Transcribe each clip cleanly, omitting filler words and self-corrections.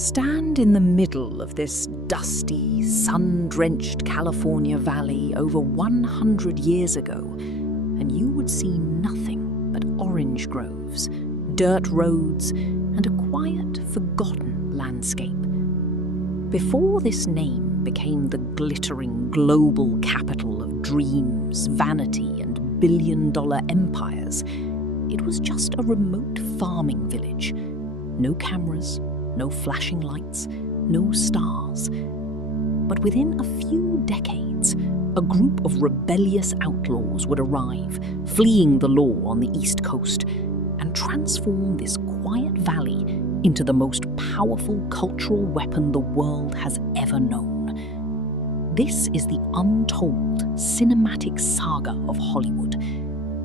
Stand in the middle of this dusty, sun-drenched California valley over 100 years ago, and you would see nothing but orange groves, dirt roads, and a quiet, forgotten landscape. Before this name became the glittering global capital of dreams, vanity, and billion-dollar empires, it was just a remote farming village. No cameras, no flashing lights, no stars. But within a few decades, a group of rebellious outlaws would arrive, fleeing the law on the East Coast, and transform this quiet valley into the most powerful cultural weapon the world has ever known. This is the untold cinematic saga of Hollywood,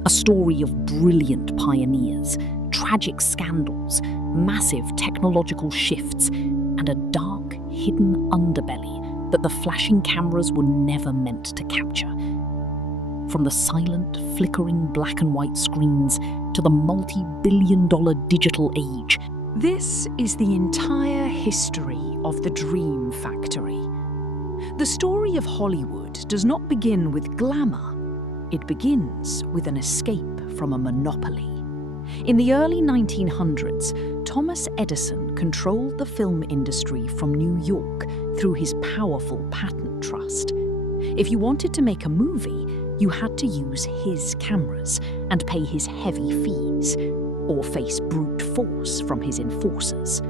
a story of brilliant pioneers, tragic scandals, massive technological shifts, and a dark, hidden underbelly that the flashing cameras were never meant to capture. From the silent, flickering black and white screens to the multi-billion-dollar digital age, this is the entire history of the Dream Factory. The story of Hollywood does not begin with glamour. It begins with an escape from a monopoly. In the early 1900s, Thomas Edison controlled the film industry from New York through his powerful patent trust. If you wanted to make a movie, you had to use his cameras and pay his heavy fees, or face brute force from his enforcers.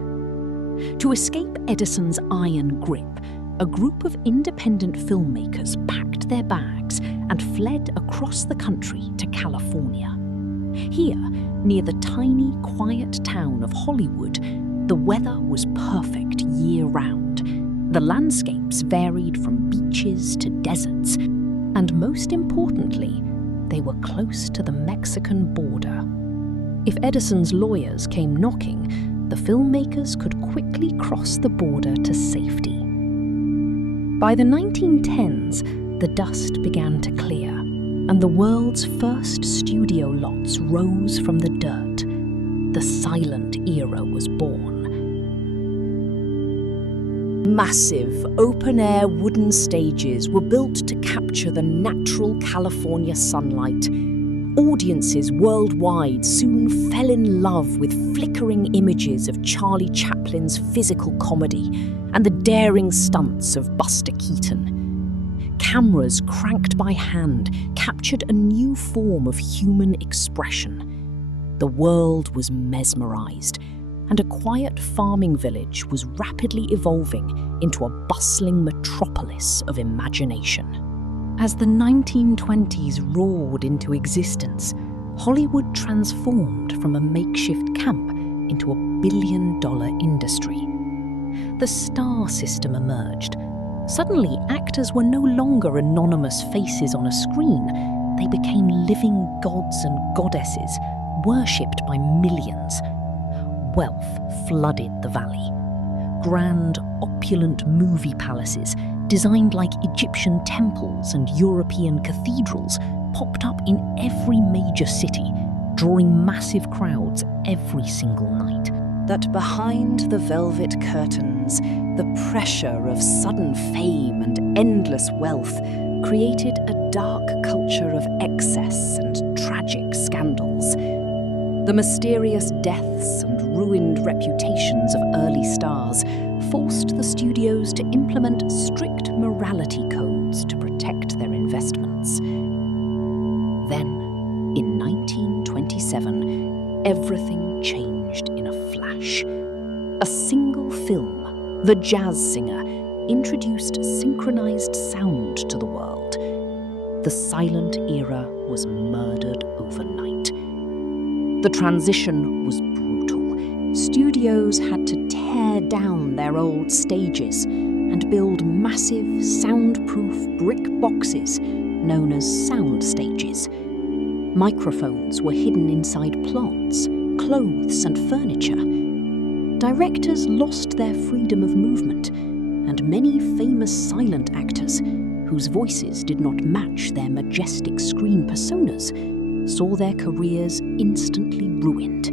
To escape Edison's iron grip, a group of independent filmmakers packed their bags and fled across the country to California. Here, near the tiny, quiet town of Hollywood, the weather was perfect year-round. The landscapes varied from beaches to deserts, and most importantly, they were close to the Mexican border. If Edison's lawyers came knocking, the filmmakers could quickly cross the border to safety. By the 1910s, the dust began to clear, and the world's first studio lots rose from the dirt. The silent era was born. Massive, open-air wooden stages were built to capture the natural California sunlight. Audiences worldwide soon fell in love with flickering images of Charlie Chaplin's physical comedy and the daring stunts of Buster Keaton. Cameras cranked by hand captured a new form of human expression. The world was mesmerized, and a quiet farming village was rapidly evolving into a bustling metropolis of imagination. As the 1920s roared into existence, Hollywood transformed from a makeshift camp into a billion-dollar industry. The star system emerged. Suddenly, actors were no longer anonymous faces on a screen. They became living gods and goddesses, worshipped by millions. Wealth flooded the valley. Grand, opulent movie palaces, designed like Egyptian temples and European cathedrals, popped up in every major city, drawing massive crowds every single night. That behind the velvet curtains, the pressure of sudden fame and endless wealth created a dark culture of excess and tragic scandals. The mysterious deaths and ruined reputations of early stars forced the studios to implement strict morality codes to protect their investments. Then, in 1927, everything changed in a flash. A single film, The Jazz Singer, introduced synchronized sound to the world. The silent era was murdered overnight. The transition was brutal. Studios had to tear down their old stages and build massive, soundproof brick boxes known as sound stages. Microphones were hidden inside plants, clothes, and furniture. Directors lost their freedom of movement, and many famous silent actors, whose voices did not match their majestic screen personas, saw their careers instantly ruined.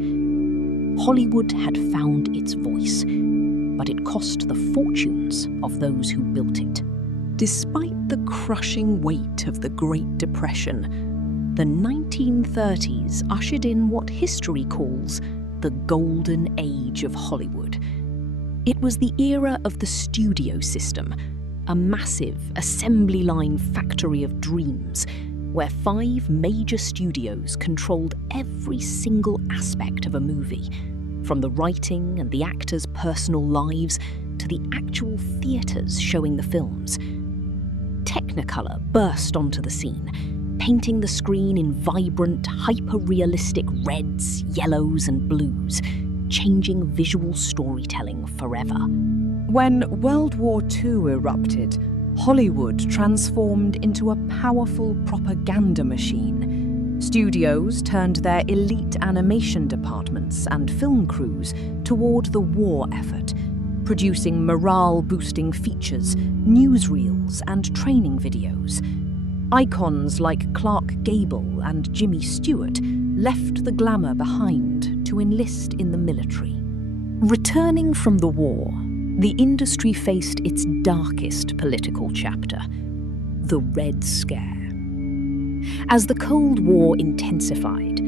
Hollywood had found its voice. but it cost the fortunes of those who built it. Despite the crushing weight of the Great Depression, the 1930s ushered in what history calls the Golden Age of Hollywood. It was the era of the studio system, a massive assembly line factory of dreams, where 5 major studios controlled every single aspect of a movie, from the writing and the actors' personal lives to the actual theatres showing the films. Technicolor burst onto the scene, painting the screen in vibrant, hyper-realistic reds, yellows and blues, changing visual storytelling forever. When World War II erupted, Hollywood transformed into a powerful propaganda machine. Studios turned their elite animation departments and film crews toward the war effort, producing morale-boosting features, newsreels, and training videos. Icons like Clark Gable and Jimmy Stewart left the glamour behind to enlist in the military. Returning from the war, the industry faced its darkest political chapter, the Red Scare. As the Cold War intensified,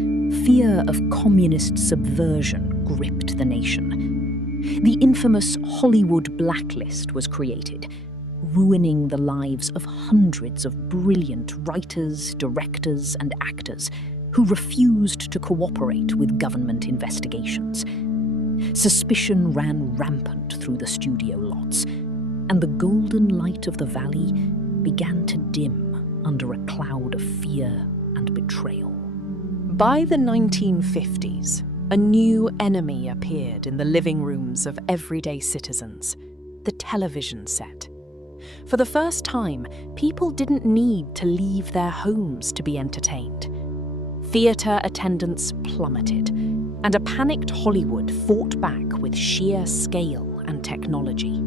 fear of communist subversion gripped the nation. The infamous Hollywood Blacklist was created, ruining the lives of hundreds of brilliant writers, directors, and actors who refused to cooperate with government investigations. Suspicion ran rampant through the studio lots, and the golden light of the valley began to dim under a cloud of fear and betrayal. By the 1950s, a new enemy appeared in the living rooms of everyday citizens: the television set. For the first time, people didn't need to leave their homes to be entertained. Theatre attendance plummeted, and a panicked Hollywood fought back with sheer scale and technology.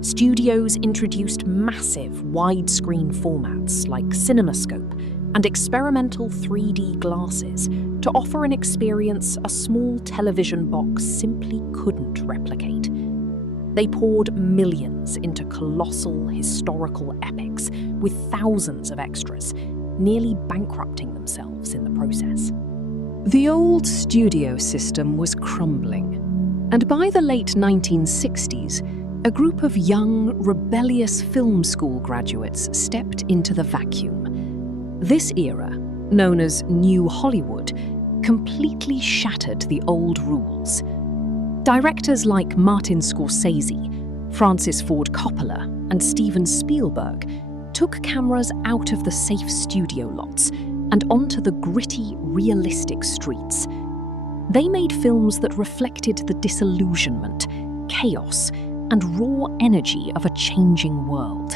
Studios introduced massive widescreen formats like CinemaScope and experimental 3D glasses to offer an experience a small television box simply couldn't replicate. They poured millions into colossal historical epics with thousands of extras, nearly bankrupting themselves in the process. The old studio system was crumbling, and by the late 1960s, a group of young, rebellious film school graduates stepped into the vacuum. This era, known as New Hollywood, completely shattered the old rules. Directors like Martin Scorsese, Francis Ford Coppola, and Steven Spielberg took cameras out of the safe studio lots and onto the gritty, realistic streets. They made films that reflected the disillusionment, chaos, and raw energy of a changing world.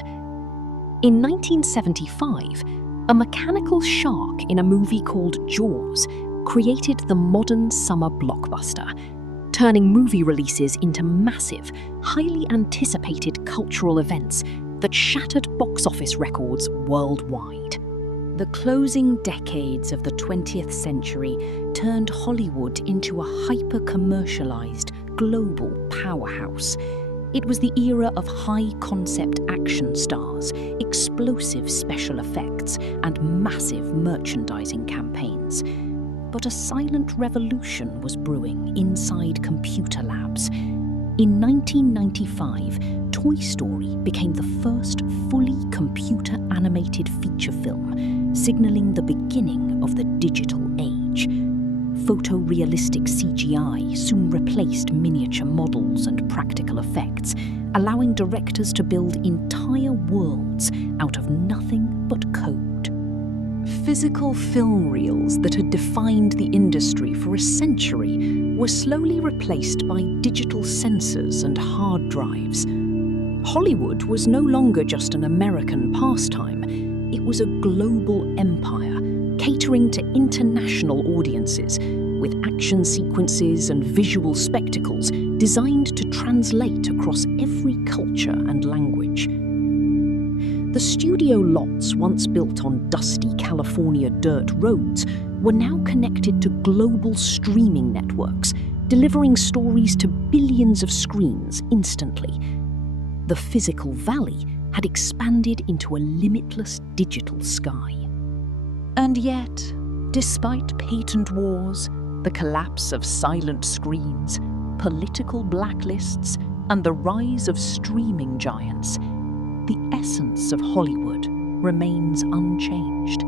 In 1975, a mechanical shark in a movie called Jaws created the modern summer blockbuster, turning movie releases into massive, highly anticipated cultural events that shattered box office records worldwide. The closing decades of the 20th century turned Hollywood into a hyper-commercialized, global powerhouse. It was the era of high-concept action stars, explosive special effects, and massive merchandising campaigns. But a silent revolution was brewing inside computer labs. In 1995, Toy Story became the first fully computer-animated feature film, signaling the beginning of the digital age. Photorealistic CGI soon replaced miniature models and practical effects, allowing directors to build entire worlds out of nothing but code. Physical film reels that had defined the industry for a century were slowly replaced by digital sensors and hard drives. Hollywood was no longer just an American pastime. It was a global empire, catering to international audiences, with action sequences and visual spectacles designed to translate across every culture and language. The studio lots once built on dusty California dirt roads were now connected to global streaming networks, delivering stories to billions of screens instantly. The physical valley had expanded into a limitless digital sky. And yet, despite patent wars, the collapse of silent screens, political blacklists, and the rise of streaming giants, the essence of Hollywood remains unchanged.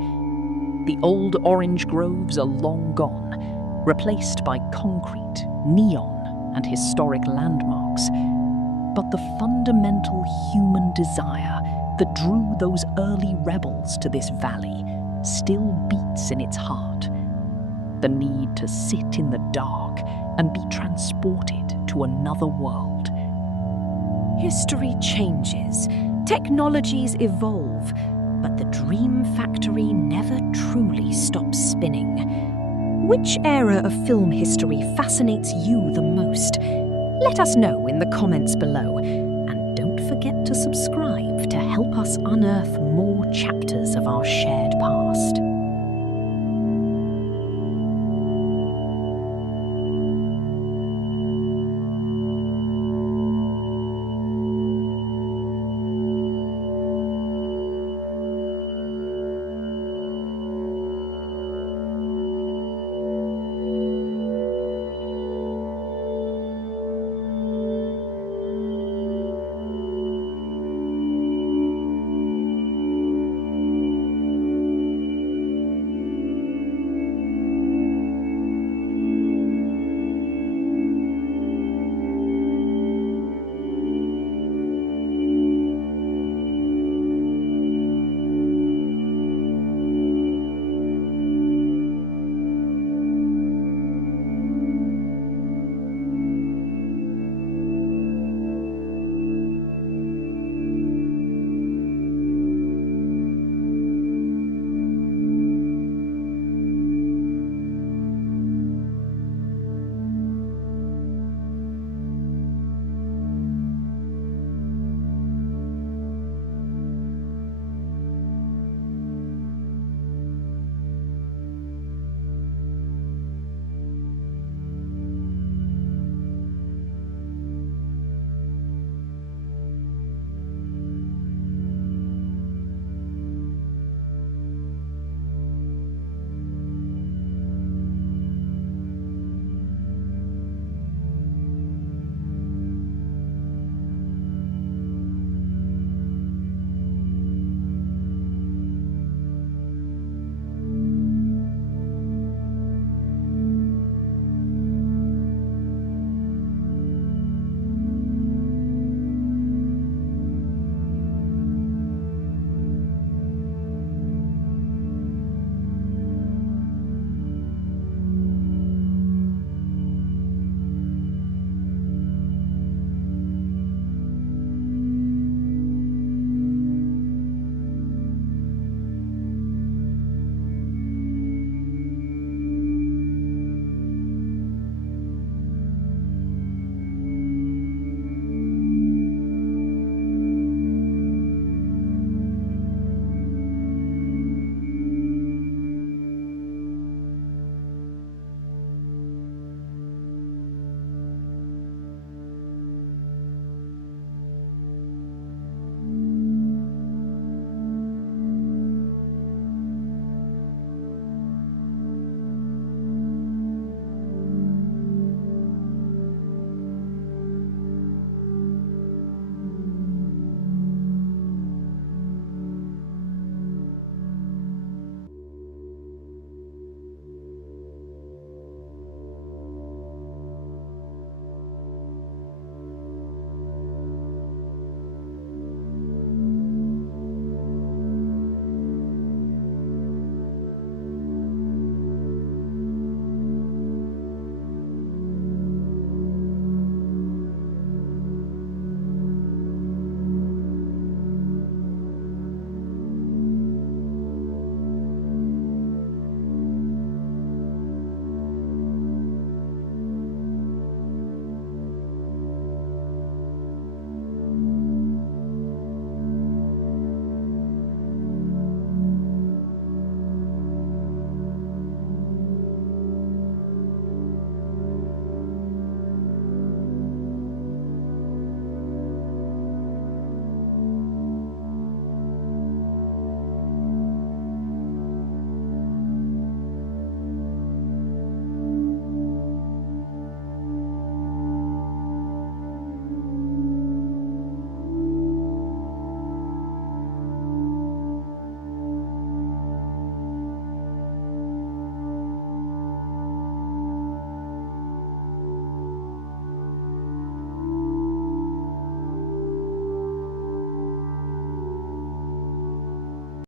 The old orange groves are long gone, replaced by concrete, neon, and historic landmarks. But the fundamental human desire that drew those early rebels to this valley still beats in its heart. The need to sit in the dark and be transported to another world. History changes, technologies evolve, but the dream factory never truly stops spinning. Which era of film history fascinates you the most? Let us know in the comments below, and don't forget to subscribe to help us unearth more chapters of our shared past.